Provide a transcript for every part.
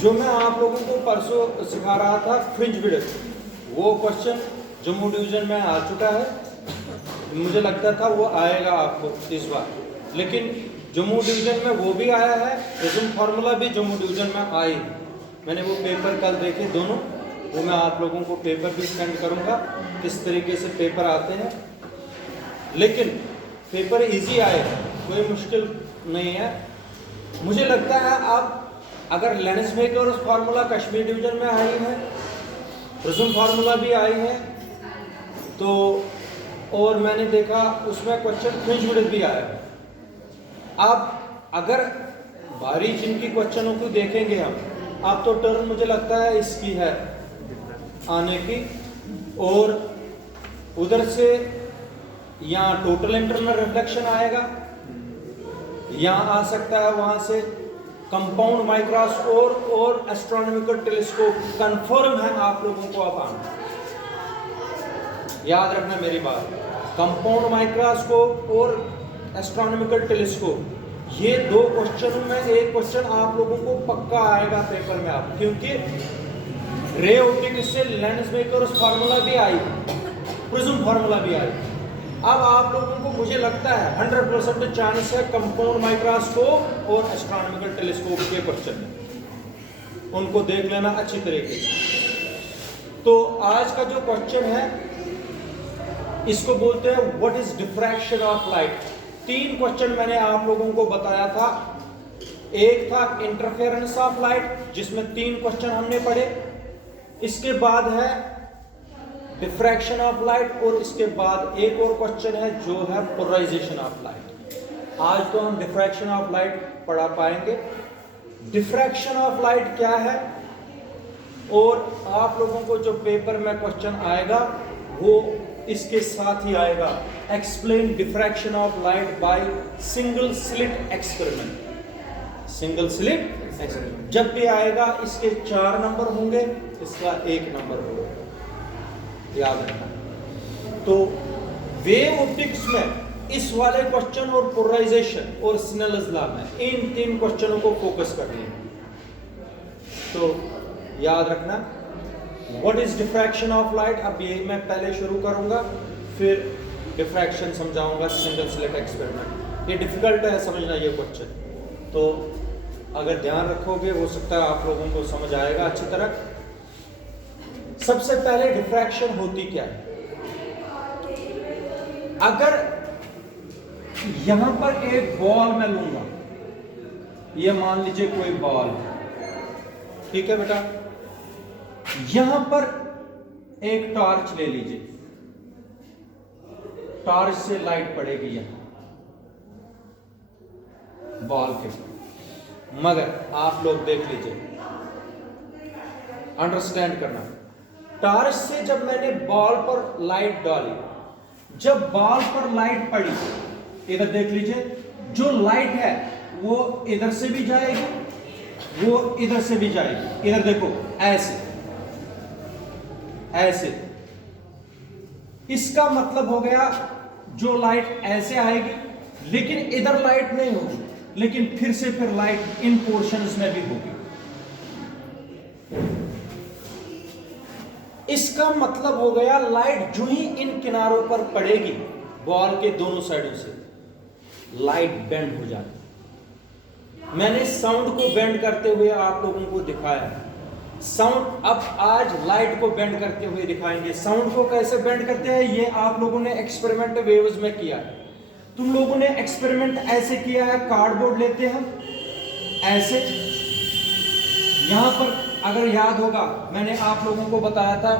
जो मैं आप लोगों को परसों सिखा रहा था फ्रिंज विड्थ, वो क्वेश्चन जम्मू डिवीजन में आ चुका है। मुझे लगता था वो आएगा आपको इस बार, लेकिन जम्मू डिवीजन में वो भी आया है, रिजन फार्मूला भी जम्मू डिवीजन में आई। मैंने वो पेपर कल देखे दोनों, वो मैं आप लोगों को पेपर भी सेंड करूंगा किस तरीके से पेपर आते हैं। लेकिन पेपर इजी आए, कोई मुश्किल नहीं है। मुझे लगता है आप अगर lens maker formula Kashmir division में आई है, प्रिज्म फार्मूला भी आई है, तो और मैंने देखा उसमें क्वेश्चन फ्रिंज विड्थ भी आया है। आप अगर भारी जिनकी क्वेश्चनों को देखेंगे हम, आप तो टर्न मुझे लगता है इसकी है आने की, और उधर से यहाँ टोटल इंटरनल रिफ्लेक्शन आएगा, यहाँ आ सकता है वहां से कंपाउंड माइक्रोस्कोप और एस्ट्रोनॉमिकल टेलीस्कोप। कंफर्म है आप लोगों को अब आना, याद रखना मेरी बात। कंपाउंड माइक्रोस्कोप और एस्ट्रोनॉमिकल टेलीस्कोप, ये दो क्वेश्चन में एक क्वेश्चन आप लोगों को पक्का आएगा पेपर में आप, क्योंकि रे ऑप्टिक्स से लेंस मेकर फार्मूला भी आई, प्रिज्म फार्मूला भी आई। अब आप लोगों को मुझे लगता है 100% चांस है कंपाउंड माइक्रोस्कोप और एस्ट्रोनॉमिकल टेलीस्कोप के क्वेश्चन में, उनको देख लेना अच्छी तरीके से। तो आज का जो क्वेश्चन है इसको बोलते हैं what is diffraction of light. 3 question मैंने आप लोगों को बताया था। एक था इंटरफेरेंस ऑफ लाइट, जिसमें 3 क्वेश्चन हमने पढ़े। इसके बाद है डिफ्रैक्शन ऑफ लाइट, और इसके बाद एक और क्वेश्चन है जो है पोलराइजेशन ऑफ लाइट। आज तो हम डिफ्रैक्शन ऑफ लाइट पढ़ा पाएंगे। डिफ्रैक्शन ऑफ लाइट क्या है, और आप लोगों को जो पेपर में क्वेश्चन आएगा वो इसके साथ ही आएगा। Explain diffraction of light by single slit experiment. Single slit experiment जब भी आएगा इसके 4 नंबर होंगे, इसका 1 नंबर होगा, याद रखना। तो वेव ऑप्टिक्स में इस वाले क्वेश्चन और पोलराइजेशन और स्नेल्स लॉ में इन 3 क्वेश्चनों को फोकस करनी है। तो याद रखना what is diffraction of light. अब ये मैं पहले शुरू करूंगा, फिर डिफ्रैक्शन समझाऊंगा, सिंगल स्लिट एक्सपेरिमेंट। ये डिफिकल्ट है समझना ये क्वेश्चन, तो अगर ध्यान रखोगे हो सकता है आप लोगों को समझ आएगा अच्छी तरह। सबसे पहले डिफ्रैक्शन होती क्या है। अगर यहां पर एक बॉल मैं लूंगा, ये मान लीजिए कोई बॉल, ठीक है बेटा, यहां पर एक टॉर्च ले लीजिए, टॉर्च से लाइट पड़ेगी यहां बॉल के, मगर आप लोग देख लीजिए, अंडरस्टैंड करना। टॉर्च से जब मैंने बॉल पर लाइट डाली, जब बॉल पर लाइट पड़ी, इधर देख लीजिए, जो लाइट है वो इधर से भी जाएगी, वो इधर से भी जाएगी। इधर देखो, ऐसे ऐसे, इसका मतलब हो गया जो लाइट ऐसे आएगी, लेकिन इधर लाइट नहीं होगी, लेकिन फिर लाइट इन पोर्शंस में भी होगी। इसका मतलब हो गया लाइट जो ही इन किनारों पर पड़ेगी बॉल के दोनों साइडों से, लाइट बेंड हो जाती। मैंने साउंड को बेंड करते हुए आप लोगों को दिखाया। साउंड, अब आज लाइट को बेंड करते हुए दिखाएंगे। साउंड को कैसे बेंड करते हैं ये आप लोगों ने एक्सपेरिमेंट वेव्स में किया है। तुम लोगों ने एक्सपेरिमेंट ऐसे किया है, कार्डबोर्ड लेते हैं ऐसे, यहां पर अगर याद होगा मैंने आप लोगों को बताया था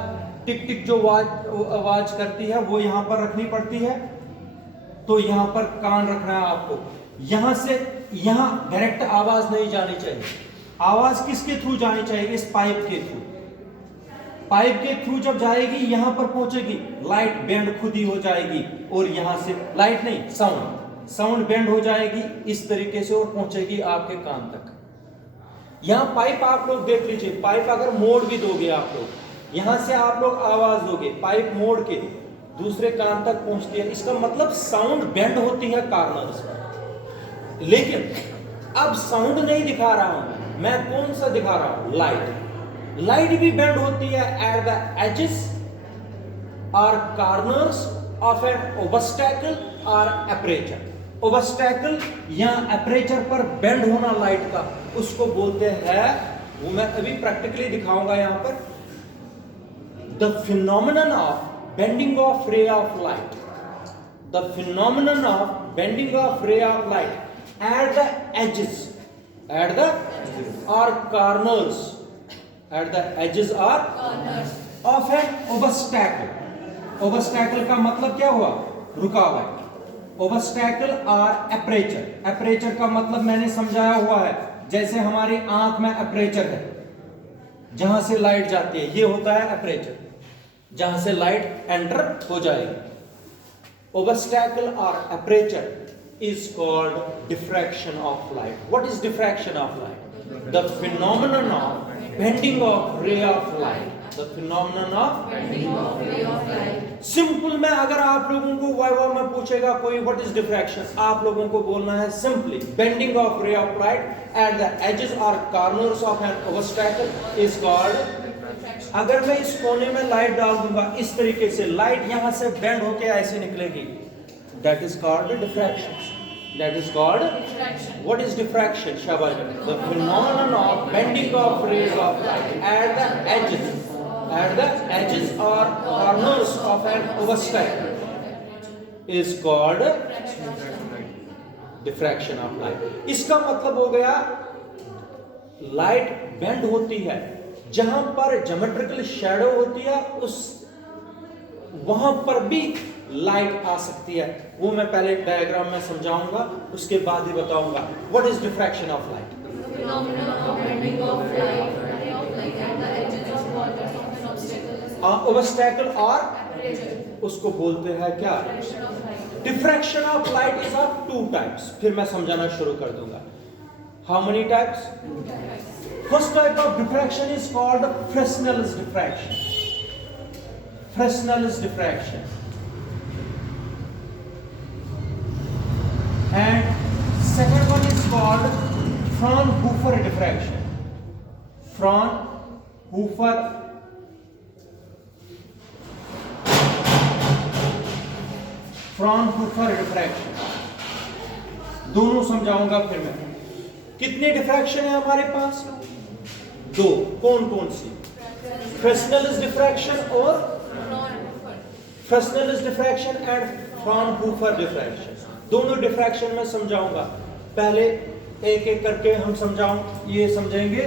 टिक टिक जो आवाज करती है वो यहां पर रखनी पड़ती है, तो यहां पर कान रखना है आपको। यहां से यहां डायरेक्ट आवाज नहीं जानी चाहिए। आवाज किसके थ्रू जानी चाहिए, इस पाइप के थ्रू। पाइप के थ्रू जब जाएगी यहां पर पहुंचेगी, लाइट बेंड खुद ही हो जाएगी, और यहां से लाइट नहीं, साउंड बेंड हो जाएगी इस तरीके से और पहुंचेगी आपके कान तक। यहां पाइप आप लोग देख लीजिए, पाइप अगर मोड़ भी दोगे आप लोग, यहां से आप लोग आवाज दोगे, पाइप मोड़ के दूसरे कान तक पहुंचती है। इसका मतलब साउंड बेंड होती है कॉर्नर्स पर। लेकिन अब साउंड नहीं दिखा रहा हूं, मैं कौन सा दिखा रहा हूं? लाइट। लाइट भी बेंड होती है एट द एजेस और कॉर्नर्स ऑफ एन ओब्स्टैकल और एपरेचर। ओब्स्टैकल या एपरेचर पर बेंड होना लाइट का, उसको बोलते हैं, वो मैं अभी प्रैक्टिकली दिखाऊंगा यहां पर, the phenomenon of bending of ray of light. The phenomenon of bending of ray of light at the edges, at the और कॉर्नर्स, एट द एजेस और ऑफ एन ओब्स्टैकल। ओब्स्टैकल का मतलब क्या हुआ? रुकावट। ओब्स्टैकल और एपरेचर। एपरेचर का मतलब मैंने समझाया हुआ है, जैसे हमारी आंख में एपरेचर है, जहां से लाइट जाती है, ये होता है एपरेचर, जहां से लाइट एंटर हो जाएगी। Obstacle or aperture is called diffraction of light. What is diffraction of light? The phenomenon of bending of ray of light. The phenomenon of bending of ray of light. Simple में अगर आप लोगों को viva में पूछेगा कोई what is diffraction, आप लोगों को बोलना है simply bending of ray of light at the edges or corners of an obstacle is called। अगर मैं इस कोने में लाइट डाल दूंगा इस तरीके से, लाइट यहां से बेंड होके ऐसे निकलेगी, that is called diffraction. That is called what is diffraction? शाबाश। The phenomenon of bending of rays of light at the edges और corners of an obstacle is called diffraction of light. इसका मतलब हो गया light bend होती है, जहां पर ज्योमेट्रिकल शैडो होती है उस वहां पर भी लाइट आ सकती है। वो मैं पहले डायग्राम में समझाऊंगा, उसके बाद ही बताऊंगा what is diffraction of light. Obstacle और उसको बोलते हैं क्या? Diffraction of light is of two types. फिर मैं समझाना शुरू कर दूंगा। How many types? First type of diffraction is called Fresnel's diffraction. Fresnel's diffraction. And second one is called Fraunhofer diffraction. Fraunhofer diffraction. दोनों समझाऊंगा फिर मैं। कितने डिफ्रैक्शन है हमारे पास? दो। कौन कौन सी? फ्रेस्नेल's diffraction और फ्रेस्नेल's diffraction एंड फ्राउनहोफर diffraction। दोनों डिफ्रैक्शन में समझाऊंगा। पहले एक एक करके हम समझाऊं, ये समझेंगे,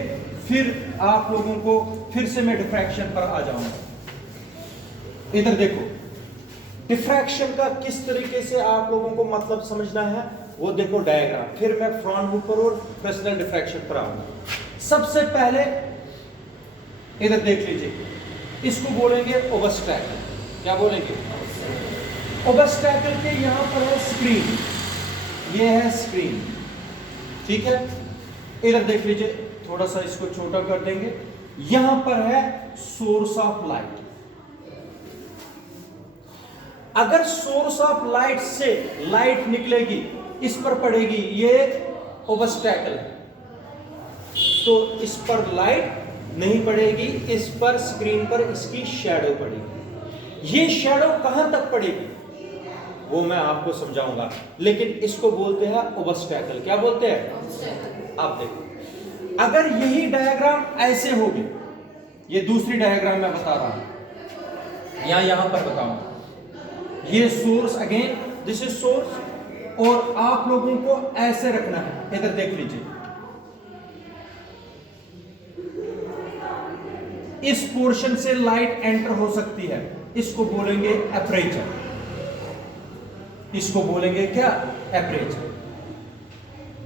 फिर आप लोगों को फिर से मैं डिफ्रैक्शन पर आ जाऊंगा। इधर देखो, डिफ्रैक्शन का किस तरीके से आप लोगों को मतलब समझना है वो देखो डायग्राम, फिर मैं फ्राउनहोफर और फ्रेस्नेल डिफ्रैक्शन पर आऊंगा। सबसे पहले इधर देख लीजिए, इसको बोलेंगे ओब्स्टैकल। क्या बोलेंगे? ओब्स्टैकल के यहां पर है स्क्रीन, ये है स्क्रीन, ठीक है। इधर देख लीजिए, थोड़ा सा इसको छोटा कर देंगे, यहां पर है सोर्स ऑफ लाइट। अगर सोर्स ऑफ लाइट से लाइट निकलेगी, इस पर पड़ेगी, ये ओब्स्टैकल है, तो इस पर लाइट नहीं पड़ेगी, इस पर स्क्रीन पर इसकी शैडो पड़ेगी। ये शैडो कहां तक पड़ेगी वो मैं आपको समझाऊंगा, लेकिन इसको बोलते हैं ओब्स्टैकल। क्या बोलते हैं? आप देखो, अगर यही डायग्राम ऐसे होगी, ये दूसरी डायग्राम मैं बता रहा हूं, यहां पर बताऊंगा, ये source, again this is source, और आप लोगों को ऐसे रखना है। इधर देख लीजिए, इस पोर्शन से लाइट एंटर हो सकती है, इसको बोलेंगे एपरेचर। इसको बोलेंगे क्या? एपरेचर।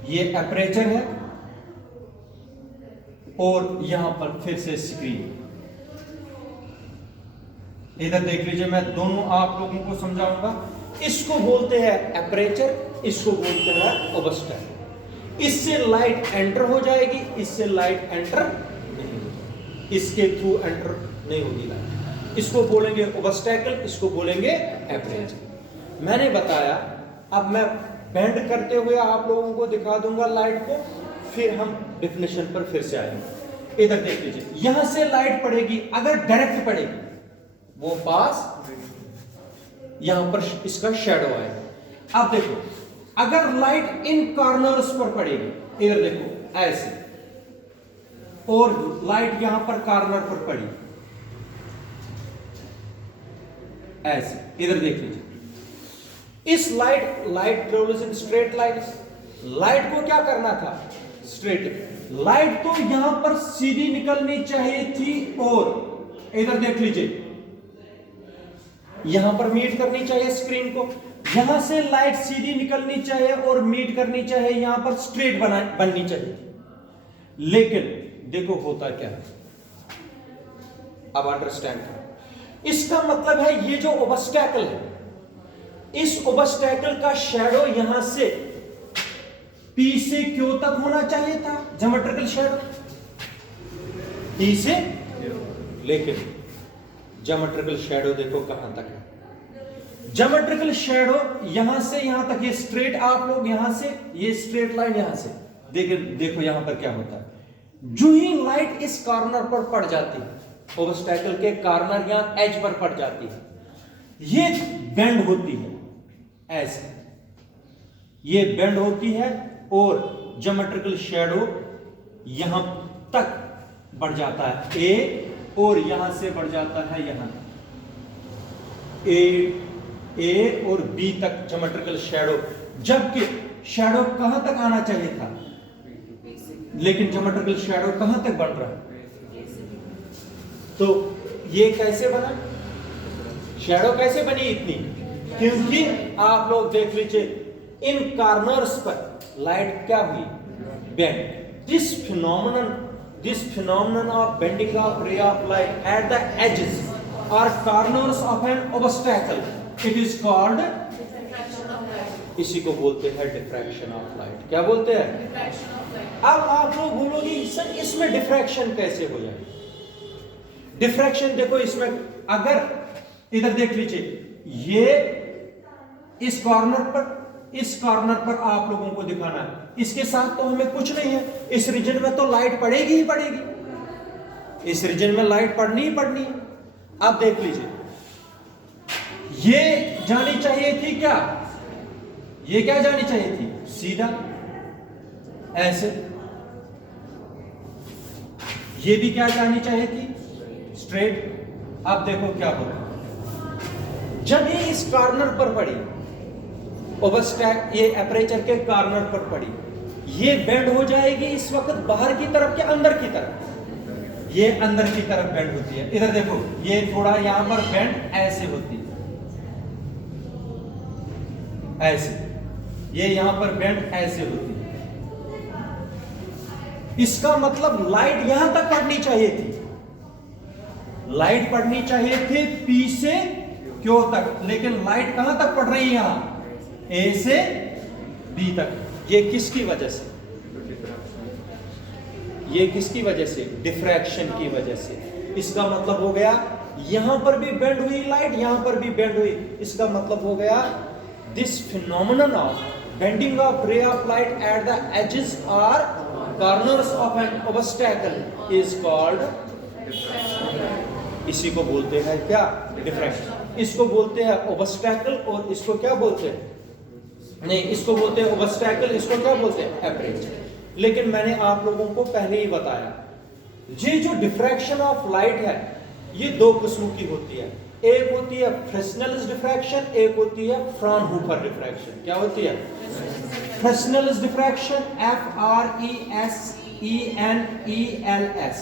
ये एपरेचर है, और यहां पर फिर से स्क्रीन। इधर देख लीजिए, मैं दोनों आप लोगों को समझाऊंगा। इसको बोलते हैं एपरेचर, इसको बोलते हैं ओब्स्टैकल। इससे लाइट एंटर हो जाएगी, इससे लाइट एंटर नहीं होगी, इसके थ्रू एंटर नहीं होगी लाइट। इसको बोलेंगे ओब्स्टैकल, इसको बोलेंगे एपरेचर। मैंने बताया, अब मैं बेंड करते हुए आप लोगों को दिखा दूंगा लाइट को, फिर हम डेफिनेशन पर फिर से आएंगे। इधर देख लीजिए, यहां से लाइट पड़ेगी, अगर डायरेक्ट पड़ेगी वो पास, यहां पर इसका शेडो आएगा। अब देखो, अगर लाइट इन कॉर्नर्स पर पड़ेगी, इधर देखो ऐसे, और लाइट यहां पर कॉर्नर पर पड़ी ऐसे, इधर देख लीजिए, इस light travels in straight lines. Light को क्या करना था? स्ट्रेट। लाइट तो यहां पर सीधी निकलनी चाहिए थी, और इधर देख लीजिए, यहां पर मीट करनी चाहिए स्क्रीन को। यहां से लाइट सीधी निकलनी चाहिए और मीट करनी चाहिए, यहां पर स्ट्रेट बननी चाहिए। लेकिन देखो होता क्या है, अब अंडरस्टैंड करो। इसका मतलब है ये जो ओब्स्टैकल है, इस ओब्स्टैकल का शैडो यहां से P से Q तक होना चाहिए था, ज्योमेट्रिकल शैडो P से, लेकिन ज्योमेट्रिकल शैडो देखो कहां तक है। ज्योमेट्रिकल शैडो यहां से यहां तक, ये स्ट्रेट, आप लोग यहां से, ये स्ट्रेट लाइन यहां से देखो यहां पर क्या होता है। जो ही लाइट इस कॉर्नर पर पड़ जाती है, ओब्स्टैकल के कॉर्नर या एज पर पड़ जाती है, ये बेंड होती है ऐसे, ये बेंड होती है और ज्योमेट्रिकल शैडो यहां तक बढ़ जाता है ए, और यहां से बढ़ जाता है यहां ए और बी तक ज्योमेट्रिकल शैडो। जबकि शैडो कहां तक आना चाहिए था, लेकिन ज्योमेट्रिकल शैडो कहां तक बन रहा है। तो ये कैसे बना, शैडो कैसे बनी इतनी? क्योंकि आप लोग देख लीजिए, इन कॉर्नर्स पर लाइट क्या हुई, bend. This phenomenon of bending of ray of light at the edges or corners of an obstacle, it is called, इसी को बोलते हैं डिफ्रैक्शन ऑफ लाइट। क्या बोलते हैं? Diffraction of light. अब आप लोग बोलोगे सर इसमें डिफ्रैक्शन कैसे हो जाए? डिफ्रैक्शन देखो इसमें, अगर इधर देख लीजिए, ये इस कॉर्नर पर आप लोगों को दिखाना है, इसके साथ तो हमें कुछ नहीं है, इस रीजन में तो लाइट पड़ेगी ही पड़ेगी, इस रीजन में लाइट पड़नी ही पड़नी है। अब देख लीजिए, ये जानी चाहिए थी क्या, ये क्या जानी चाहिए थी, सीधा ऐसे, ये भी क्या जानी चाहिए थी, स्ट्रेट। अब देखो क्या होगा, जब ये इस कॉर्नर पर पड़ी, ओब्स्टैक ये एपरेचर के कॉर्नर पर पड़ी, ये बेंड हो जाएगी इस वक्त बाहर की तरफ के अंदर की तरफ, ये अंदर की तरफ बेंड होती है। इधर देखो, ये थोड़ा यहां पर बेंड ऐसे होती है, ऐसे, ये यहां पर बेंड ऐसे होती है। इसका मतलब लाइट यहां तक पड़नी चाहिए थी, लाइट पड़नी चाहिए थी P से Q तक, लेकिन लाइट कहां तक पड़ रही है, यहां A से B तक। ये किसकी वजह से, ये किसकी वजह से, डिफ्रैक्शन की वजह से। इसका मतलब हो गया यहां पर भी बेंड हुई लाइट, यहां पर भी बेंड हुई। इसका मतलब हो गया this phenomenon of bending of ray of light at the edges और corners of an obstacle is called, इसी को बोलते हैं क्या, डिफ्रैक्शन। इसको बोलते हैं ऑब्स्टैकल, और इसको क्या बोलते हैं, नहीं, इसको बोलते हैं ऑब्स्टैकल, इसको क्या बोलते हैं, एपरेचर। लेकिन मैंने आप लोगों को पहले ही बताया, ये जो डिफ्रैक्शन ऑफ लाइट है, ये दो किस्मों की होती है। एक होती है फ्रेस्नेल्स डिफ्रैक्शन, एक होती है फ्रॉनहूफर डिफ्रैक्शन। क्या होती है? फ्रेस्नेल्स डिफ्रैक्शन, FRESENELS,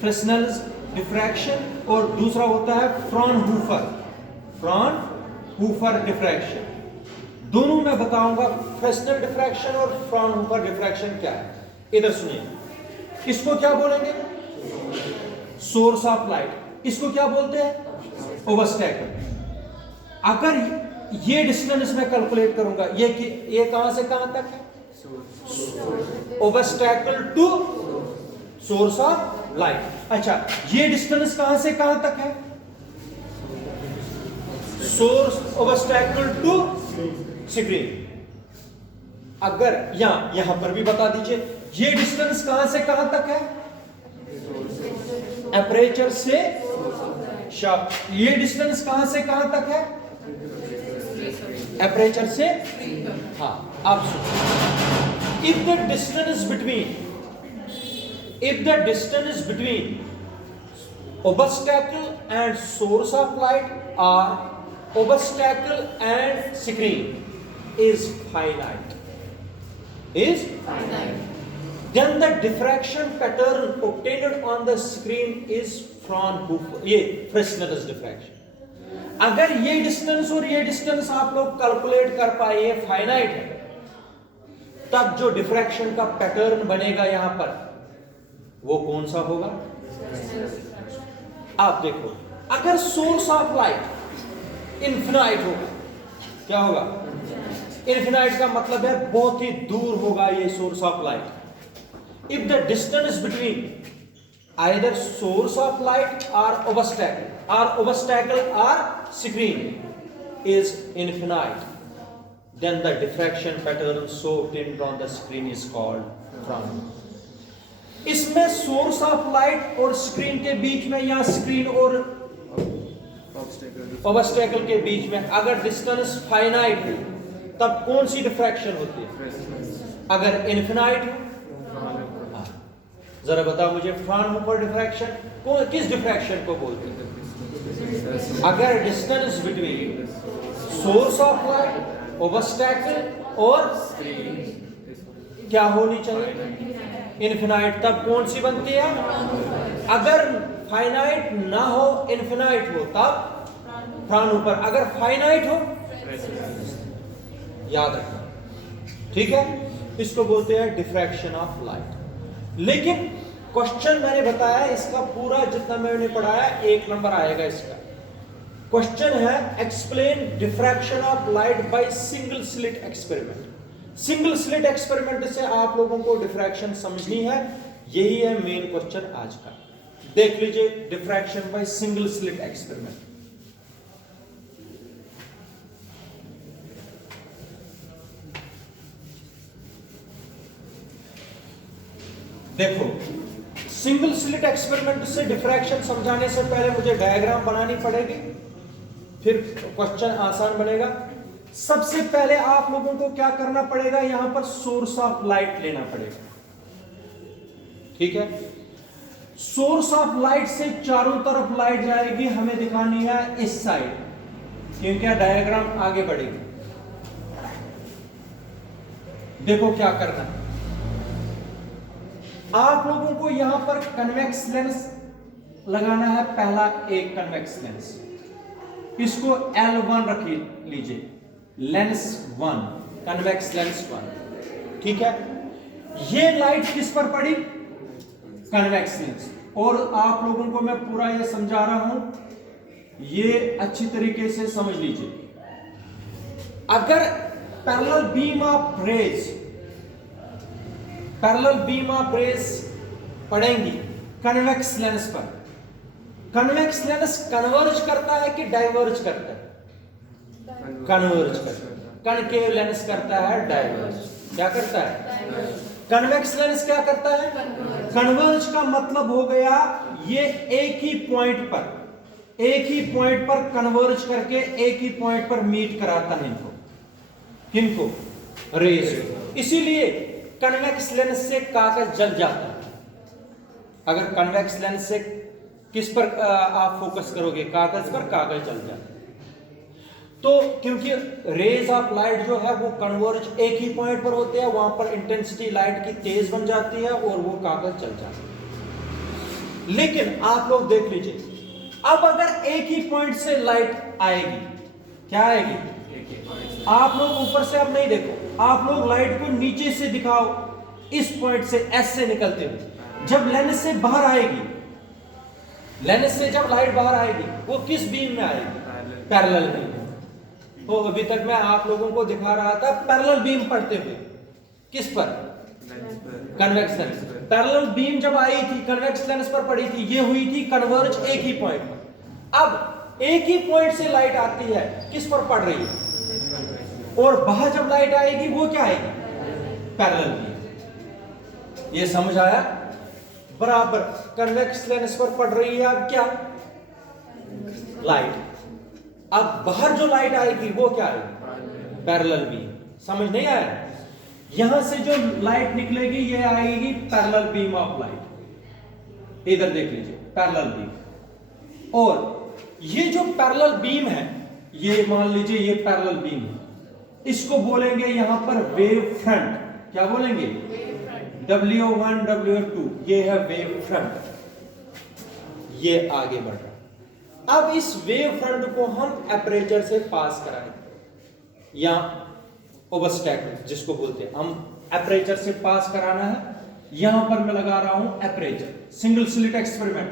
फ्रेस्नेल्स डिफ्रैक्शन, और दूसरा होता है फ्रॉनहूफर डिफ्रैक्शन। दोनों मैं बताऊंगा, फ्रेस्नेल डिफ्रैक्शन और फ्रॉनहूफर डिफ्रैक्शन क्या है। इधर सुनिए, इसको क्या बोलेंगे, सोर्स ऑफ लाइट, इसको क्या बोलते हैं, ओब्स्टैकल। अगर ये डिस्टेंस मैं कैलकुलेट करूंगा, ये कहां से कहां तक है, ओब्स्टैकल टू सोर्स ऑफ लाइट। अच्छा, ये डिस्टेंस कहां से कहां तक है, सोर्स ओब्स्टैकल टू स्क्रीन। अगर यहां पर भी बता दीजिए, ये डिस्टेंस कहां से कहां तक है? एपरेचर से शाफ्ट। ये डिस्टेंस कहां से कहां तक है? एपरेचर से। हाँ, आप सुनिए, if the distance between obstacle and source of light or obstacle and screen is finite, then the diffraction pattern obtained on the screen is Fraunhofer, ये फ्रेस्नेल's diffraction। अगर ये डिस्टेंस और ये डिस्टेंस आप लोग कैलकुलेट कर पाए, ये फाइनाइट है, तब जो डिफ्रैक्शन का पैटर्न बनेगा यहां पर, वो कौन सा होगा? आप देखो, अगर सोर्स ऑफ लाइट इन्फिनाइट होगा, क्या होगा? इन्फिनाइट का मतलब है बहुत ही दूर होगा ये source of light. If the distance between either source of light और obstacle or screen is infinite, then the diffraction pattern so obtained on the screen is called Fraunhofer। इसमें सोर्स ऑफ लाइट और screen के बीच में, या screen और obstacle के बीच में अगर डिस्टेंस फाइनाइट हो, तब कौन सी डिफ्रैक्शन होती है? अगर इन्फिनाइट हो, जरा बताओ मुझे, फ्राउनहोफर डिफ्रैक्शन किस डिफ्रैक्शन को बोलते हैं? अगर distance between source of light, obstacle और क्या होनी चाहिए? इन्फिनाइट, तब कौन सी बनती है? अगर फाइनाइट ना हो, इन्फिनाइट हो, तब फ्राउनहोफर। अगर फाइनाइट हो, याद रखना, ठीक है? इसको बोलते हैं डिफ्रैक्शन ऑफ लाइट। लेकिन क्वेश्चन मैंने बताया, इसका पूरा जितना मैंने पढ़ाया 1 नंबर आएगा इसका। क्वेश्चन है, explain diffraction of light by single slit experiment. Single slit experiment से आप लोगों को डिफ्रैक्शन समझनी है, यही है मेन क्वेश्चन आज का। देख लीजिए, diffraction by single slit experiment. देखो, सिंगल स्लिट एक्सपेरिमेंट से डिफ्रैक्शन समझाने से पहले मुझे डायग्राम बनानी पड़ेगी, फिर क्वेश्चन आसान बनेगा। सबसे पहले आप लोगों को क्या करना पड़ेगा? यहां पर सोर्स ऑफ लाइट लेना पड़ेगा, ठीक है? सोर्स ऑफ लाइट से चारों तरफ लाइट जाएगी, हमें दिखानी है इस साइड, क्योंकि डायग्राम आगे बढ़ेगी। देखो क्या करना है, आप लोगों को यहां पर कन्वेक्स लेंस लगाना है। पहला एक कन्वेक्स लेंस, इसको L1 रख लीजिए, लेंस 1, कन्वेक्स लेंस 1, ठीक है? ये लाइट किस पर पड़ी? Convex lens. और आप लोगों को मैं पूरा ये समझा रहा हूं, ये अच्छी तरीके से समझ लीजिए। अगर पैरेलल बीम ऑफ रेज पड़ेंगी कन्वेक्स लेंस पर, कन्वेक्स लेंस कन्वर्ज करता है कि डाइवर्ज करता है? कन्वर्ज करता है। कनकेव लेंस करता है डाइवर्ज। क्या करता है? कन्वेक्स लेंस क्या करता है? कन्वर्ज का मतलब हो गया ये एक ही पॉइंट पर कन्वर्ज करके एक ही पॉइंट पर मीट कराता है इनको, किनको? रेज। इसीलिए कन्वेक्स लेंस से कागज जल जाता है। अगर कन्वेक्स लेंस से किस पर आप फोकस करोगे? कागज पर, कागज जल जाता है। तो क्योंकि रेज ऑफ लाइट जो है वो कन्वर्ज एक ही पॉइंट पर होते हैं, वहां पर इंटेंसिटी लाइट की तेज बन जाती है और वो कागज जल जाता है। लेकिन आप लोग देख लीजिए, अब अगर एक ही पॉइंट से लाइट आएगी, क्या आएगी? आप लोग ऊपर से अब नहीं देखो, आप लोग लाइट को नीचे से दिखाओ, इस पॉइंट से एस से निकलते हुए जब लेंस से बाहर आएगी, लेंस से जब लाइट बाहर आएगी वो किस बीम में आएगी? Parallel beam. तो अभी तक मैं आप लोगों को दिखा रहा था पैरेलल बीम पढ़ते हुए, किस पर? Convex lens. पैरेलल बीम जब आई थी कन्वेक्स लेंस पर पड़ी थी, ये हुई थी कन्वर्ज एक ही पॉइंट पर। अब एक ही पॉइंट से लाइट आती है, किस पर पड़ रही है? और बाहर जब लाइट आएगी वो क्या आएगी? Parallel beam. ये समझ आया? बराबर कन्वेक्स लेंस पर पड़ रही है अब क्या? लाइट। अब बाहर जो लाइट आएगी वो क्या आएगी? Parallel beam. समझ नहीं आया? यहां से जो लाइट निकलेगी ये आएगी पैरेलल बीम ऑफ लाइट। इधर देख लीजिए पैरेलल बीम। और ये जो पैरेलल बीम है, ये मान लीजिए ये पैरेलल बीम है, इसको बोलेंगे यहां पर वेव फ्रंट। क्या बोलेंगे? W1 W2, ये है वेव फ्रंट। ये आगे बढ़ रहा है। अब इस वेव फ्रंट को हम एपरेचर से पास कराएंगे, या ओबस्टैकल जिसको बोलते हैं, हम एपरेचर से पास कराना है। यहां पर मैं लगा रहा हूं aperture, single slit experiment.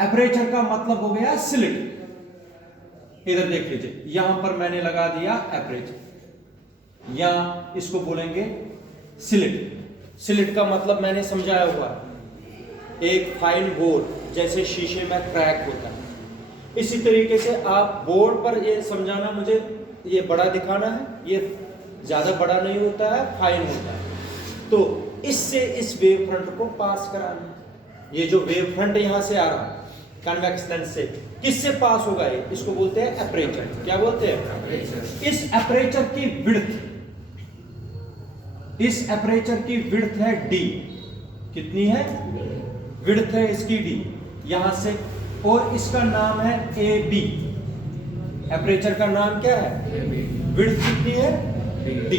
Aperture का मतलब हो गया स्लिट। इधर देख लीजिए, यहां पर मैंने लगा दिया एपरेचर, या इसको बोलेंगे स्लिट। स्लिट का मतलब मैंने समझाया हुआ, एक फाइन बोर्ड जैसे शीशे में क्रैक होता है, इसी तरीके से आप बोर्ड पर ये समझाना मुझे, ये बड़ा दिखाना है, ये ज्यादा बड़ा नहीं होता है, फाइन होता है। तो इससे इस वेव फ्रंट को पास कराना है। ये जो वेव फ्रंट यहां से आ रहा है कन्वेक्स लेंस से, किससे पास होगा ये? इसको बोलते हैं एपरेचर। क्या बोलते हैं? इस एपरेचर की विड्थ, इस एपरेचर की विड्थ है d। कितनी है? विड्थ है इसकी d यहां से, और इसका नाम है AB। एपरेचर का नाम क्या है? विड्थ कितनी है? d।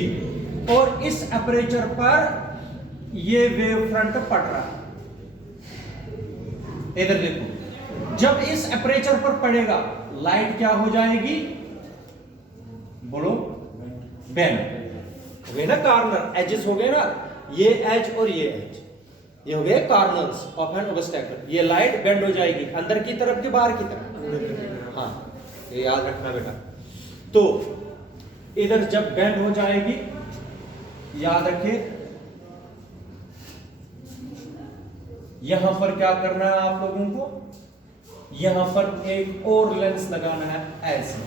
और इस एपरेचर पर ये वेव फ्रंट पड़ रहा है। इधर देखो, जब इस एपरेचर पर पड़ेगा लाइट क्या हो जाएगी? बोलो, बेंड हो गए ना, कार्नर एजेस हो गए ना, ये एज और ये एज, ये हो गए कार्नर्स ऑफ एन ओबस्टैकल। ये लाइट बेंड हो जाएगी अंदर की तरफ कि बाहर की तरफ? हाँ, ये याद रखना बेटा। तो इधर जब बेंड हो जाएगी, याद रखिए, यहां पर क्या करना है आप लोगों को? यहां पर एक और लेंस लगाना है ऐसे,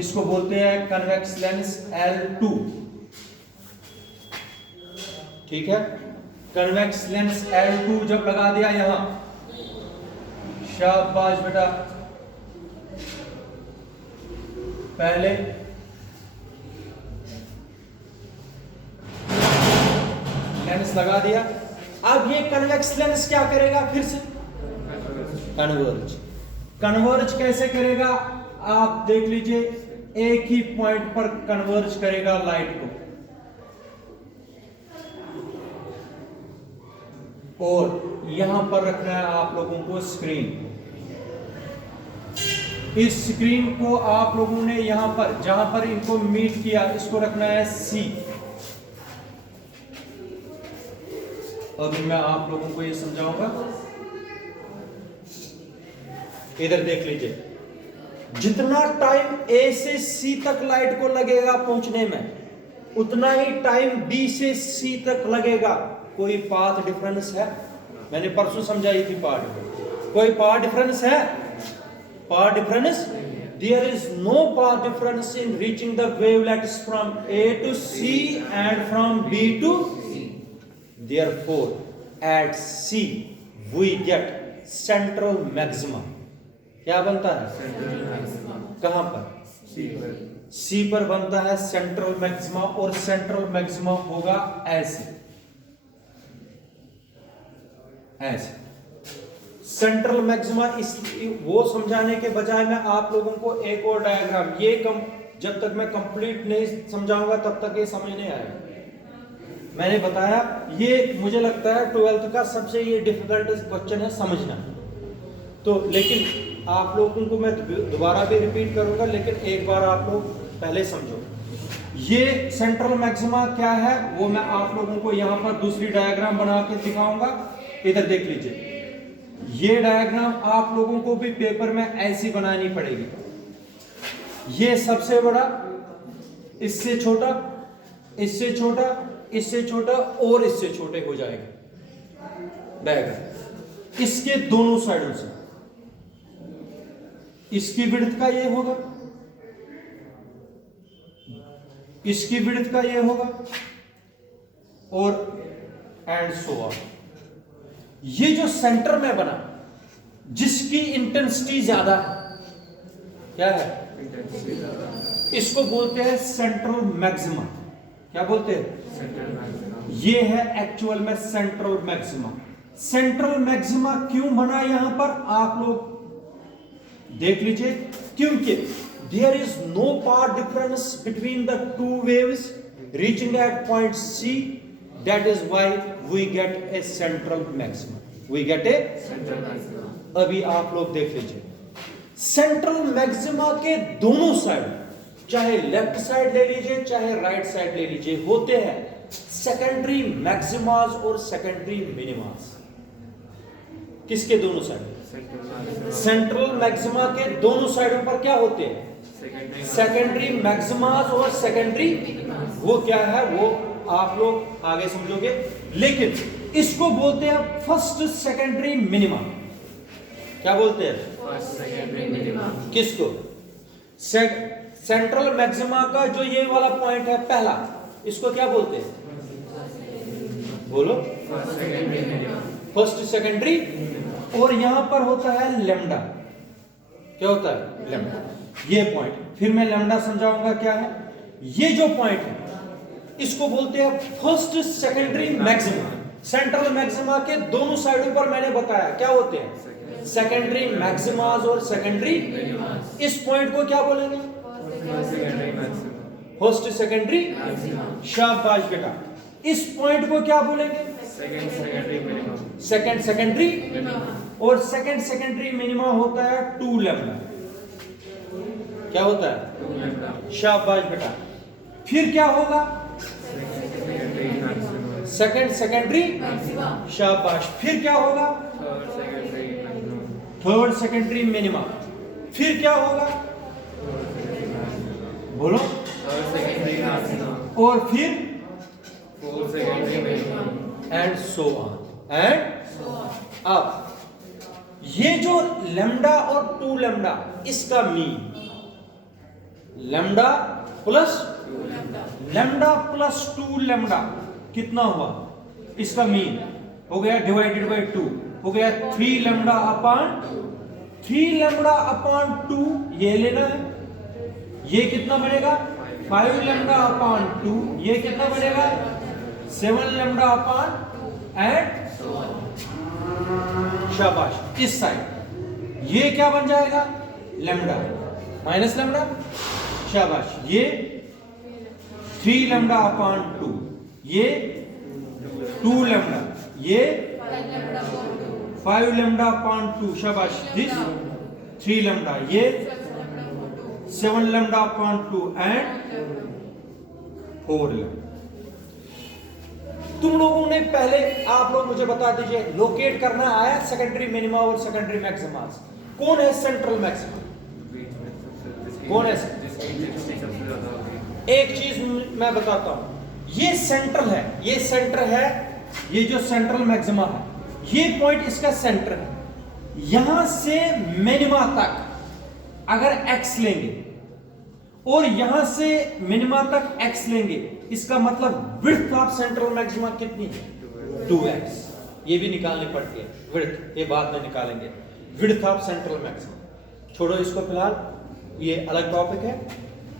इसको बोलते हैं कन्वेक्स लेंस L2। ठीक है, कन्वेक्स लेंस L2 जब लगा दिया यहां, शाबाश बेटा, पहले लेंस लगा दिया। अब ये कन्वेक्स लेंस क्या करेगा? फिर से कन्वर्ज। कन्वर्ज कैसे करेगा? आप देख लीजिए, एक ही पॉइंट पर कन्वर्ज करेगा लाइट को, और यहां पर रखना है आप लोगों को स्क्रीन। इस स्क्रीन को आप लोगों ने यहां पर, जहां पर इनको मीट किया, इसको रखना है C। अभी मैं आप लोगों को ये समझाऊंगा। इधर देख लीजिए, जितना टाइम A से C तक लाइट को लगेगा पहुंचने में, उतना ही टाइम B से C तक लगेगा। कोई पाथ डिफरेंस है? मैंने परसों समझाई थी पाथ। कोई पाथ डिफरेंस है? Path difference? There is no path difference in reaching the wavelets from A to C and from B to C. Therefore, at C we get central maximum. क्या बनता है? कहां पर? C पर बनता है सेंट्रल मैक्सिमा, और सेंट्रल मैक्सिमा होगा ऐसे, ऐसे सेंट्रल मैक्सिमा। इस वो समझाने के बजाय मैं आप लोगों को एक और डायग्राम, ये जब तक मैं कंप्लीट नहीं समझाऊंगा तब तक ये समझ नहीं आएगा। मैंने बताया, ये मुझे लगता है 12th का सबसे ये डिफिकल्ट क्वेश्चन है समझना। तो लेकिन आप लोगों को मैं दोबारा भी रिपीट करूंगा, लेकिन एक बार आप लोग पहले समझो। ये सेंट्रल मैक्सिमा क्या है वो मैं आप लोगों को यहां पर दूसरी डायग्राम बना के दिखाऊंगा। इधर देख लीजिए, ये डायग्राम आप लोगों को भी पेपर में ऐसी बनानी पड़ेगी। ये सबसे बड़ा, इससे छोटा, इससे छोटा, इससे छोटा और इससे छोटे हो जाएगा डायग्राम। इसके दोनों साइडों से इसकी विड्थ का ये होगा, इसकी विड्थ का ये होगा, और एंड सो ऑन। ये जो सेंटर में बना जिसकी इंटेंसिटी ज्यादा है, क्या है? इसको बोलते हैं सेंट्रल मैक्सिमा। क्या बोलते हैं? ये है एक्चुअल में सेंट्रल मैक्सिमा। सेंट्रल मैक्सिमा क्यों बना यहां पर आप लोग देख लीजिए, क्योंकि there is no path difference between the two waves reaching at point C, that is why we get a central maxima. We get a central maxima. अभी आप लोग देख लीजिए, सेंट्रल मैक्सिमा के दोनों साइड, चाहे लेफ्ट साइड ले लीजिए चाहे राइट साइड ले लीजिए, होते हैं सेकेंडरी मैक्सिमास और सेकेंडरी मिनिमास। किसके दोनों साइड? सेंट्रल मैक्सिमा के दोनों साइडों पर क्या होते हैं? सेकेंडरी मैक्सिमास और सेकेंडरी, वो क्या है वो आप लोग आगे समझोगे। लेकिन इसको बोलते हैं फर्स्ट सेकेंडरी मिनिमा। क्या बोलते हैं? First secondary minima. किसको? सेंट्रल मैक्सिमा का जो ये वाला पॉइंट है पहला, इसको क्या बोलते हैं? बोलो। First secondary. और यहां पर होता है लेमडा। क्या होता है? लेमडा। ये पॉइंट, फिर मैं लेमडा समझाऊंगा क्या है। ये जो पॉइंट है इसको बोलते हैं first secondary maxima. Central maxima के दोनों साइडों पर मैंने बताया क्या होते हैं? सेकेंडरी मैक्सिमास और सेकेंडरी। इस पॉइंट को क्या बोलेंगे? First secondary. शाबाश बेटा। इस पॉइंट को क्या बोलेंगे? Second secondary. और सेकेंड सेकेंडरी मिनिमा होता है 2 लैम्डा। क्या होता है? शाबाश बेटा। फिर क्या होगा? Second secondary. शाबाश। फिर क्या होगा? Third secondary minima. फिर क्या होगा? बोलो। और फिर एंड सो ऑन। एंड अब ये जो लैम्डा और 2 लैम्डा, इसका मीन लैम्डा प्लस 2 लैम्डा कितना हुआ? इसका मीन हो गया डिवाइडेड बाय 2, हो गया 3 लैम्डा अपॉन 3 लैम्डा अपॉन 2। ये लेना है। ये कितना बनेगा? 5 लैम्डा अपॉन 2। ये कितना बनेगा? 7 लैम्डा अपॉन एंड शाबाश। इस साइड ये क्या बन जाएगा? Lambda minus lambda. शाबाश। ये 3 लैम्डा अपॉन 2, ये 2 लैम्डा, ये 5 लैम्डा अपॉन 2। शाबाश। दिस 3 लैम्डा, ये 7 लैम्डा अपॉन 2 एंड 4 लैम्डा। तुम लोगों ने पहले, आप लोग मुझे बता दीजिए, लोकेट करना आया सेकेंडरी मिनिमा और सेकेंडरी मैक्सिमास। कौन है सेंट्रल मैक्सिमा? कौन है? एक चीज मैं बताता हूं, ये सेंट्रल है, ये सेंटर है, ये जो सेंट्रल मैक्सिमा है, ये पॉइंट इसका सेंटर है। यहां से मिनिमा तक अगर x लेंगे और यहां से मिनिमा तक x लेंगे, इसका मतलब विड्थ ऑफ सेंट्रल मैक्सिमा कितनी है? 2x। ये भी निकालनी पड़ती है विड्थ, ये बाद में निकालेंगे। विड्थ ऑफ सेंट्रल मैक्सिमा छोड़ो इसको फिलहाल, ये अलग टॉपिक है,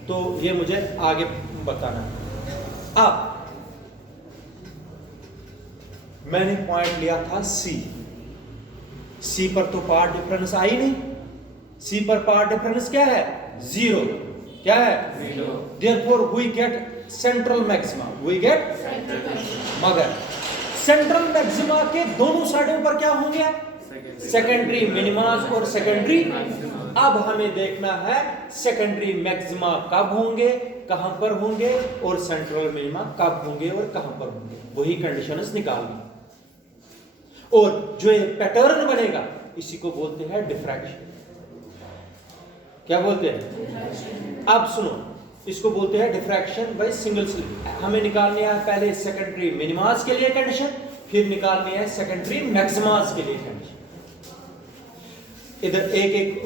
तो ये मुझे आगे बताना है। अब मैंने पॉइंट लिया था C पर तो पार्ट डिफरेंस आई नहीं। C पर पार्ट डिफरेंस क्या है? 0। क्या है? 0। Therefore we get central maxima. We get मगर सेंट्रल मैक्सिमा के दोनों साइडों पर क्या होंगे? सेकेंडरी मिनिमास और सेकेंडरी। अब हमें देखना है सेकेंडरी मैक्सिमा कब होंगे, कहां पर होंगे, और सेंट्रल मिनिमा कब होंगे और कहां पर होंगे। वही कंडीशंस निकालनी। और जो ये पैटर्न बनेगा इसी को बोलते हैं डिफ्रैक्शन। क्या बोलते हैं? अब सुनो, इसको बोलते हैं डिफ्रैक्शन बाय सिंगल स्लिट। हमें निकालनी है पहले सेकेंडरी मिनिमास के लिए कंडीशन, फिर निकालनी है सेकेंडरी मैक्सिमास के लिए कंडीशन। इधर एक एक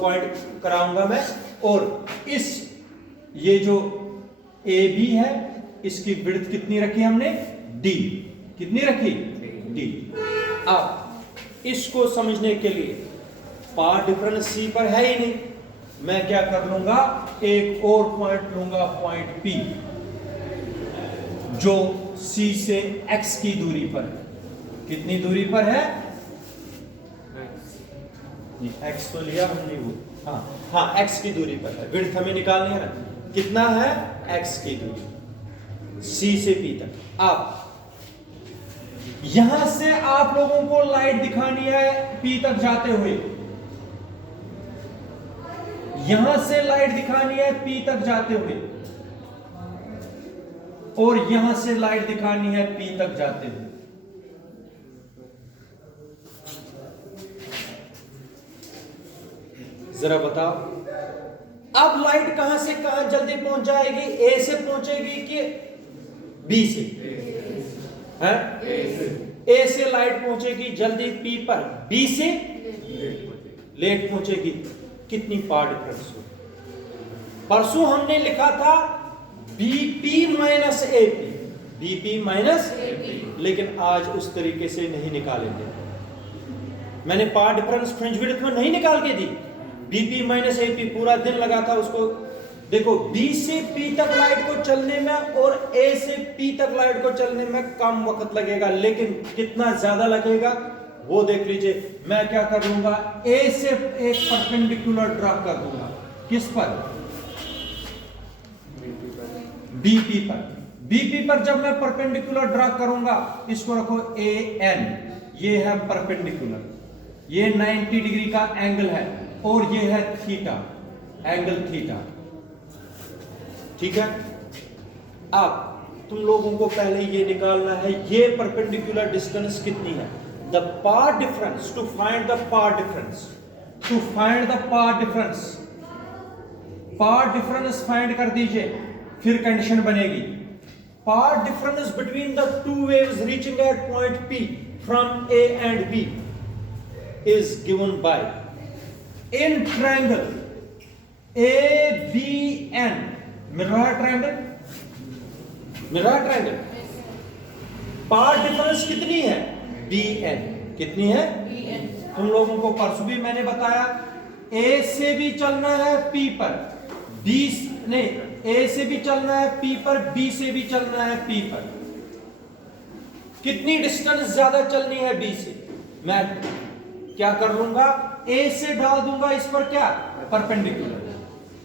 पॉइंट कराऊंगा मैं। और ये जो ए बी है, इसकी विड्थ कितनी रखी हमने? डी, कितनी रखी? डी। अब इसको समझने के लिए पाथ डिफरेंस सी पर है ही नहीं, मैं क्या कर लूंगा, एक और पॉइंट लूंगा, पॉइंट पी, जो सी से एक्स की दूरी पर है। कितनी दूरी पर है? एक्स तो लिया हमने वो, हाँ एक्स की दूरी पर है। विड्थ हमें निकालनी है ना, कितना है? एक्स की दूरी सी से पी तक। अब यहां से आप लोगों को लाइट दिखानी है पी तक जाते हुए, यहां से लाइट दिखानी है पी तक जाते हुए, और यहां से लाइट दिखानी है पी तक जाते हुए। जरा बताओ, अब लाइट कहां से कहां जल्दी पहुंच जाएगी? ए से पहुंचेगी कि बी से? है ए से लाइट पहुंचेगी जल्दी पी पर, बी से लेट पहुंचेगी। कितनी पार्ट डिफरेंस हो? परसों हमने लिखा था BP minus AP, BP minus, लेकिन आज उस तरीके से नहीं निकालेंगे। मैंने पार्ट डिफरेंस फ्रिंज विड्थ में नहीं निकाल के दी, बीपी माइनस एपी पूरा दिन लगा था उसको। देखो बी से पी तक लाइट को चलने में और ए से पी तक लाइट को चलने में कम वक्त लगेगा, लेकिन कितना ज्यादा लगेगा वो देख लीजिए। मैं क्या कर लूंगा, ए से एक परपेंडिकुलर ड्रा कर दूंगा। किस पर? बीपी पर। बीपी पर जब मैं परपेंडिकुलर ड्रा करूंगा, इसको रखो ए एन, ये है परपेंडिकुलर, ये 90 डिग्री का एंगल है, और ये है थीटा, एंगल थीटा। ठीक है। अब तुम लोगों को पहले ये निकालना है ये परपेंडिकुलर डिस्टेंस कितनी है। The path difference, to find the path difference, to find the path difference, path difference find कर दीजिए, फिर कंडीशन बनेगी। Path difference between the two waves reaching at point P from A and B is given by in triangle ABN, mirror triangle, mirror triangle, path difference कितनी है? BN। कितनी है? BN। तुम लोगों को परसों भी मैंने बताया, A से भी चलना है P पर, B नहीं, A से भी चलना है P पर, B से भी चलना है P पर। कितनी डिस्टेंस ज्यादा चलनी है B से? मैं क्या कर लूंगा, A से डाल दूंगा इस पर क्या? परपेंडिकुलर।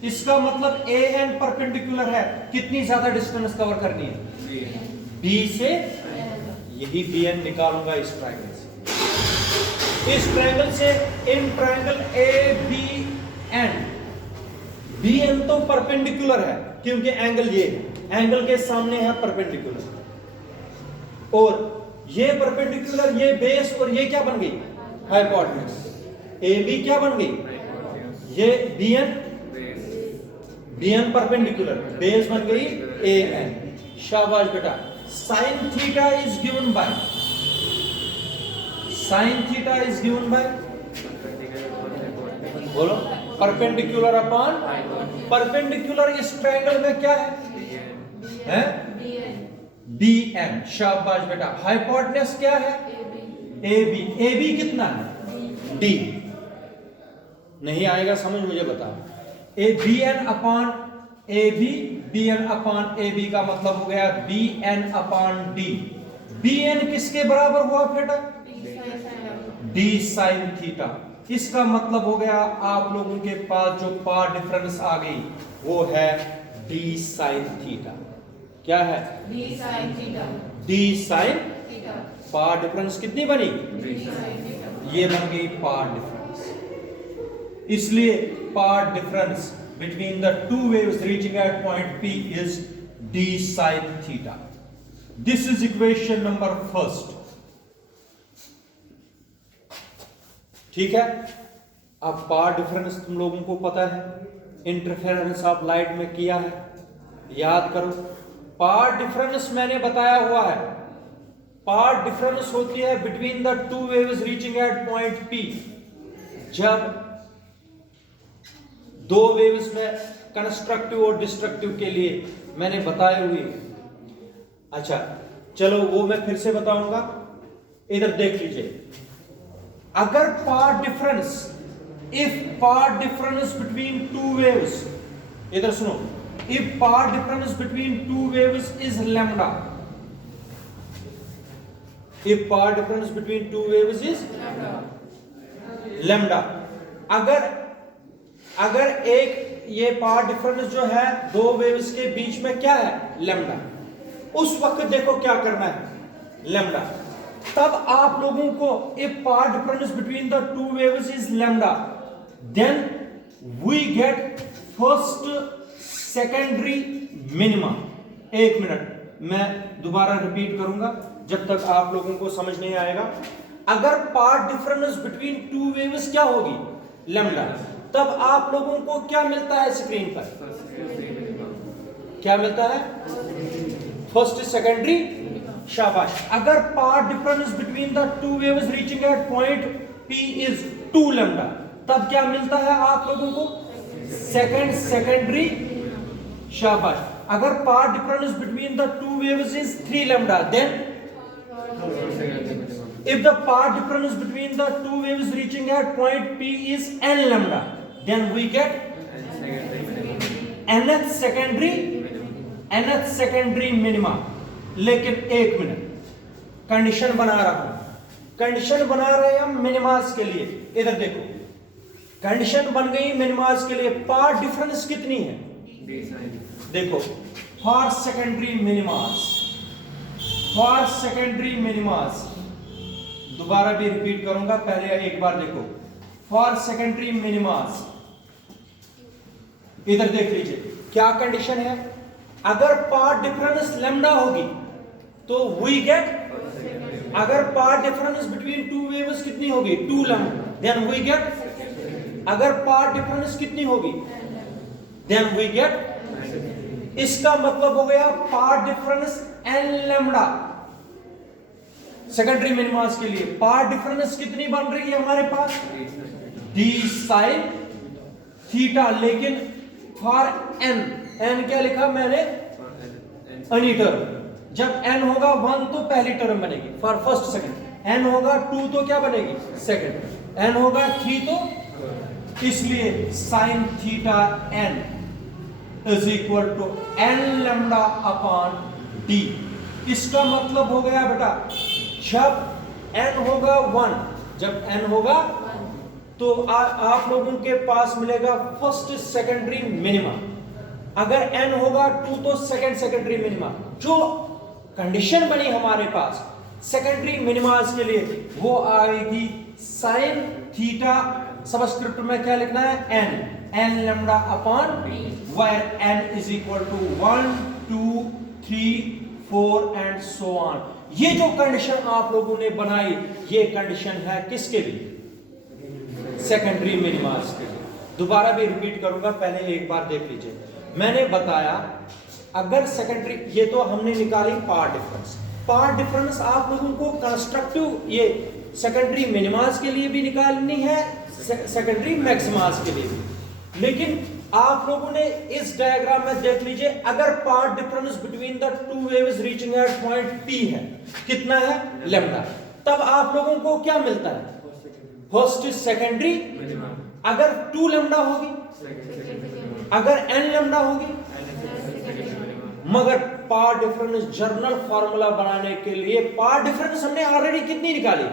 इसका मतलब AN परपेंडिकुलर है, कितनी ज्यादा डिस्टेंस कवर करनी है? B से, यही BN निकालूंगा इस ट्रायंगल से, इस ट्रायंगल से इन ट्रायंगल ABN। BN तो परपेंडिकुलर है क्योंकि एंगल ये है, एंगल के सामने है परपेंडिकुलर, और ये परपेंडिकुलर, ये बेस, और ये क्या बन गई? हाइपोटेन्यूज। AB क्या बन गई? ये BN, BN परपेंडिकुलर, बेस बन गई AN। शाबाश बेटा। Sine theta is given by, sine theta is given by, बोलो, परपेंडिकुलर अपॉन परपेंडिकुलर। इस ट्रायंगल में क्या है? BN। शाबाश बेटा। हाइपोटेन्यूज क्या है? AB। AB कितना है? D। नहीं आएगा समझ, मुझे बताओ। BN upon AB, BN upon AB का मतलब हो गया BN अपॉन D। BN किसके बराबर हुआ बेटा? D sine theta. इसका मतलब हो गया आप लोगों के पास जो पाथ डिफरेंस आ गई वो है D साइन थीटा। क्या है? D sine theta. D sine theta. Path difference कितनी बनी? D sine theta. ये बन गई पाथ डिफरेंस। इसलिए path difference between the two waves reaching at point P is D sin theta. This is equation number first. ठीक है। अब path difference तुम लोगों को पता है, इंटरफेरेंस ऑफ लाइट में किया है, याद करो। पाथ डिफरेंस मैंने बताया हुआ है, पाथ डिफरेंस होती है between the two waves reaching at point P। जब दो वेव्स में कंस्ट्रक्टिव और डिस्ट्रक्टिव के लिए मैंने बताए हुए। अच्छा, चलो वो मैं फिर से बताऊंगा, इधर देख लीजिए। अगर path difference, if path difference between two waves, इधर सुनो, if path difference between two waves is lambda, if path difference between two waves is lambda, अगर एक ये पाथ डिफरेंस जो है दो वेव्स के बीच में क्या है, लैम्डा, उस वक्त देखो क्या करना है, लैम्डा। तब आप लोगों को if path difference between the two waves is lambda, then we get first secondary minima. एक मिनट मैं दोबारा रिपीट करूंगा जब तक आप लोगों को समझ नहीं आएगा। अगर path difference between two waves क्या होगी, लैम्डा, तब आप लोगों को क्या मिलता है स्क्रीन पर, क्या मिलता है, फर्स्ट सेकेंडरी, शाबाश। अगर path difference between the two waves reaching at point P is 2 lambda, तब क्या मिलता है आप लोगों को, सेकंड सेकेंडरी, शाबाश। अगर path difference between the two waves is 3 lambda, then if the path difference between the two waves reaching at point P is n lambda, then we get nth secondary minima। लेकिन एक minute, condition बना रहा हूं, condition बना रहे हम मिनिमास के लिए। इधर देखो, कंडीशन बन गई मिनिमास के लिए। पाथ डिफरेंस कितनी है, देखो, फॉर सेकेंडरी मिनिमास, फॉर सेकेंडरी मिनिमास, दोबारा भी रिपीट करूंगा, पहले एक बार देखो, फॉर सेकेंडरी मिनिमास, इधर देख लीजिए क्या कंडीशन है। अगर पाथ डिफरेंस लैम्डा होगी तो वी गेट, अगर path difference between two waves कितनी होगी, 2 लैम्डा, देन वी गेट, अगर पाथ डिफरेंस कितनी होगी, देन वी गेट, इसका मतलब हो गया path difference n lambda. Secondary मिनिमास के लिए पाथ डिफरेंस कितनी बन रही है हमारे पास, d sin थीटा, लेकिन फॉर n क्या लिखा मैंने, एनी टर्म। जब n होगा 1 तो पहली टर्म बनेगी, फॉर फर्स्ट सेकंड, n होगा 2 तो क्या बनेगी, सेकंड, n होगा 3 तो, इसलिए sin theta n is equal to n lambda upon d। इसका मतलब हो गया बेटा, जब n होगा 1, जब n होगा तो आप लोगों के पास मिलेगा फर्स्ट सेकेंडरी मिनिमा। अगर n होगा 2 तो सेकंड सेकेंडरी मिनिमा। जो कंडीशन बनी हमारे पास सेकेंडरी मिनिमास के लिए, वो आएगी साइन थीटा, सबस्क्रिप्ट में क्या लिखना है, n lambda upon, where n is equal to 1 2 3 4 and so on. ये जो कंडीशन आप लोगों ने बनाई, ये कंडीशन है किसके लिए, सेकेंडरी मिनिमास के लिए। दोबारा भी रिपीट करूंगा, पहले एक बार देख लीजिए। मैंने बताया अगर सेकेंडरी, ये तो हमने निकाली पाथ डिफरेंस, पाथ डिफरेंस आप लोगों को कंस्ट्रक्टिव ये सेकेंडरी मिनिमास के लिए भी निकालनी है, सेकेंडरी मैक्सिमास के लिए भी। लेकिन आप लोगों ने इस डायग्राम में देख लीजिए, अगर path difference between the two waves reaching at point P है, कितना है, लैम्डा, तब आप लोगों को क्या मिलता है, फर्स्ट सेकेंडरी। अगर 2 लैम्डा होगी, अगर n लैम्डा होगी, मगर पाथ डिफरेंस जर्नल फॉर्मूला बनाने के लिए पाथ डिफरेंस हमने ऑलरेडी कितनी निकाली,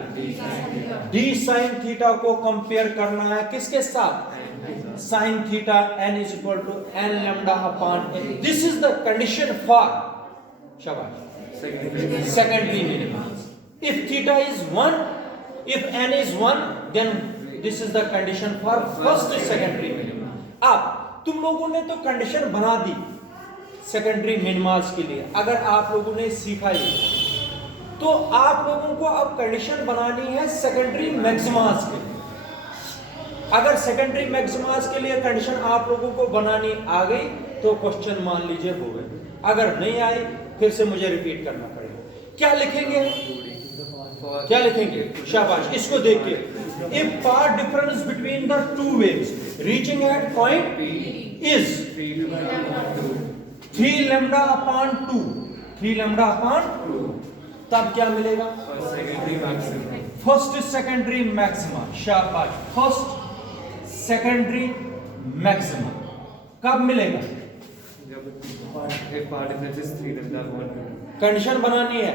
d sin थीटा को कंपेयर करना है किसके साथ, sin theta n is equal to n lambda upon n. This is the condition for शाबाश secondary minima. If theta is 1, if n is 1, then this is the condition for first secondary minima. अब तुम लोगों ने तो condition बना दी secondary मिनिमास के लिए, अगर आप लोगों ने सीखा ये, तो आप लोगों को अब कंडीशन बनानी है सेकेंडरी मैक्सिमास के लिए। अगर सेकेंडरी मैक्सिमास के लिए कंडीशन आप लोगों को बनानी आ गई तो क्वेश्चन मान लीजिए हो गए, अगर नहीं आई फिर से मुझे रिपीट करना पड़ेगा। क्या लिखेंगे, क्या लिखेंगे, शाबाश, इसको देखिए। If path difference between the two waves reaching at point is 3 lambda upon 2, 3 lambda upon 2, तब क्या मिलेगा? First secondary maxima. शाबाश, फर्स्ट सेकेंडरी मैक्सिमा कब मिलेगा? कंडीशन बनानी है।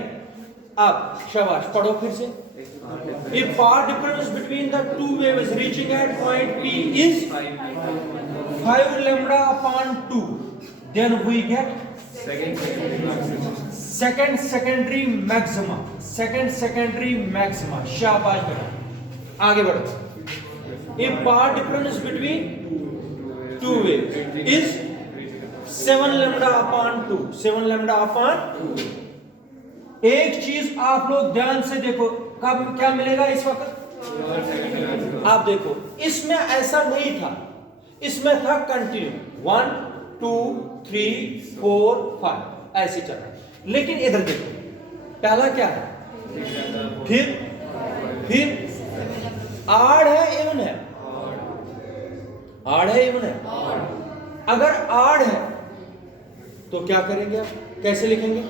अब शाबाश, पढ़ो फिर से। If path difference between the two waves reaching at point P is 5 lambda upon 2, then we get second secondary maxima. Second secondary maxima. शाबाश बेटा, आगे बढ़ो। If path difference between two waves is 7 lambda upon 2, 7 lambda upon 2। एक चीज आप लोग ध्यान से देखो, कब क्या मिलेगा इस वक्त? आप देखो, इसमें ऐसा नहीं था, इसमें था कंटिन्यू 1 2 3 4 5 ऐसे चल रहा। लेकिन इधर देखो, पहला क्या है, फिर आड़ है इवन है, आड़ है इवन है। अगर आड़ है तो क्या करेंगे आप, कैसे लिखेंगे?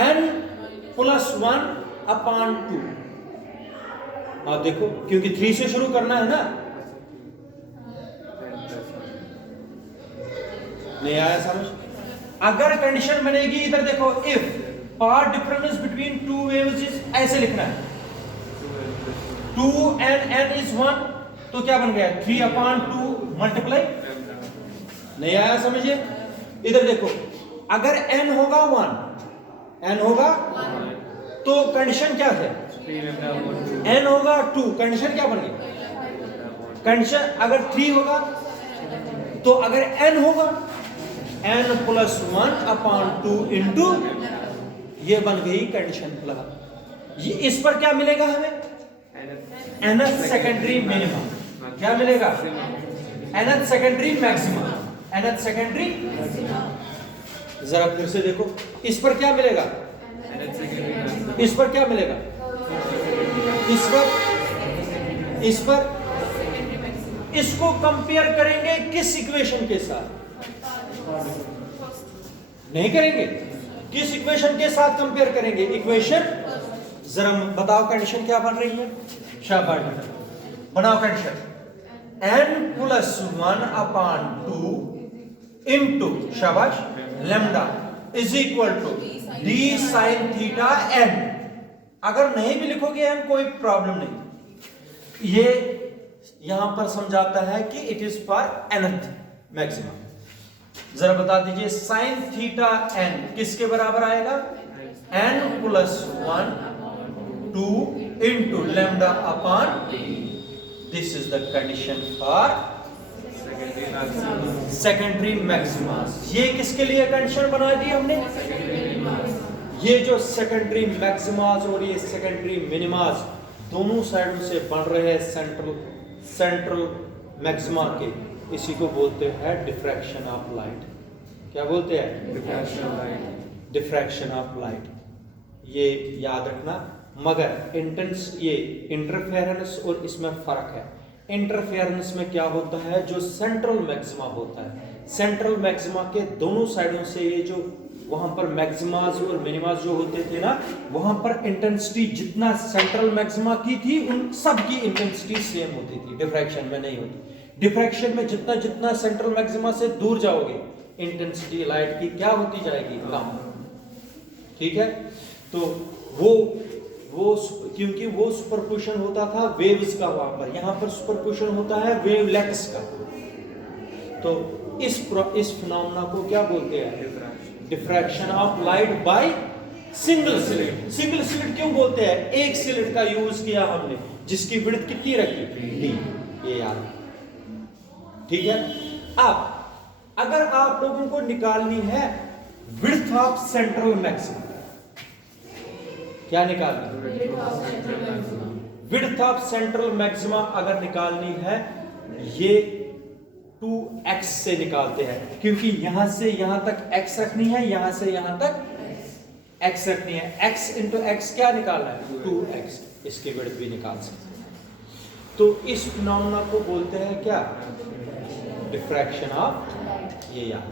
n plus 1 upon 2। आप देखो, क्योंकि 3 से शुरू करना है ना। नहीं आया समझ? अगर कंडीशन बनेगी, इधर देखो, if path difference between two waves is, ऐसे लिखना है 2 and n is 1, तो क्या बन गया? 3 अपॉन 2 मल्टीप्लाई। नहीं आया समझिए? इधर देखो, अगर n होगा 1, n होगा तो कंडीशन क्या है? n होगा 2, कंडीशन क्या बन गई? कंडीशन अगर 3 होगा तो अगर n होगा n प्लस 1 अपॉन 2 इंटू, ये बन गई कंडीशन प्लस। ये इस पर क्या मिलेगा हमें? nth secondary minima. क्या मिलेगा? nth secondary maxima. nth secondary, जरा फिर से देखो, इस पर क्या मिलेगा? इस पर क्या मिलेगा? इस पर इसको कंपेयर करेंगे किस इक्वेशन के साथ? नहीं करेंगे। किस इक्वेशन के साथ कंपेयर करेंगे? इक्वेशन, जरा बताओ कंडीशन क्या बन रही है? शाबाश बेटा, बनाओ condition. n plus 1 upon 2 into, शाबाश, lambda is equal to d sin theta n। अगर नहीं भी लिखोगे n, कोई प्रॉब्लम नहीं। ये यहां पर समझाता है कि it is for nth maximum. जरा बता दीजिए, sin थीटा n किसके बराबर आएगा? n plus 1 2 into lambda upon, this is the condition for secondary maxima. ये किसके लिए कंडीशन बना दी हमने? ये जो सेकेंडरी मैक्सिमास और ये सेकेंडरी मिनिमास दोनों साइडों से बन रहे हैं सेंट्रल मैक्सिमा के, इसी को बोलते हैं डिफ्रैक्शन ऑफ लाइट। क्या बोलते हैं? Diffraction of light. ये याद रखना। मगर ये इंटरफेरेंस और इसमें फर्क है। इंटरफेरेंस में क्या होता है, जो सेंट्रल मैक्सिमा होता है, सेंट्रल मैक्सिमा के दोनों साइडों से ये जो वहां पर मैक्सिमास और मिनिमास जो होते थे ना, वहां पर इंटेंसिटी जितना सेंट्रल मैक्सिमा की थी, उन सब की इंटेंसिटी सेम होती थी। डिफ्रैक्शन में नहीं होती। डिफ्रैक्शन में जितना जितना सेंट्रल मैक्सिमा से दूर जाओगे, इंटेंसिटी लाइट की क्या होती जाएगी? कम। ठीक है, तो वो क्योंकि वो सुपरपोजिशन होता था वेव्स का, वहां पर, यहां पर सुपरपोजिशन होता है वेवलेट्स का। तो इस फिनोमेना को क्या बोलते हैं? Diffraction of light by single slit. Single slit क्यों बोलते हैं? एक स्लिट का यूज किया हमने, जिसकी विड्थ कितनी रखी? d। ये याद, ठीक है। अब अगर आप लोगों को निकालनी है विड्थ ऑफ सेंट्रल मैक्सिमा, क्या निकालनी? विड्थ ऑफ सेंट्रल मैक्सिमा अगर निकालनी है, ये 2x से निकालते हैं, क्योंकि यहां से यहां तक x रखनी है, यहां से यहां तक x रखनी है। x इंटू x क्या निकालना है? 2x। इसकी विड्थ भी निकाल सकते हैं। तो इस फिनोमेना को बोलते हैं क्या? डिफ्रैक्शन ऑफ, ये याद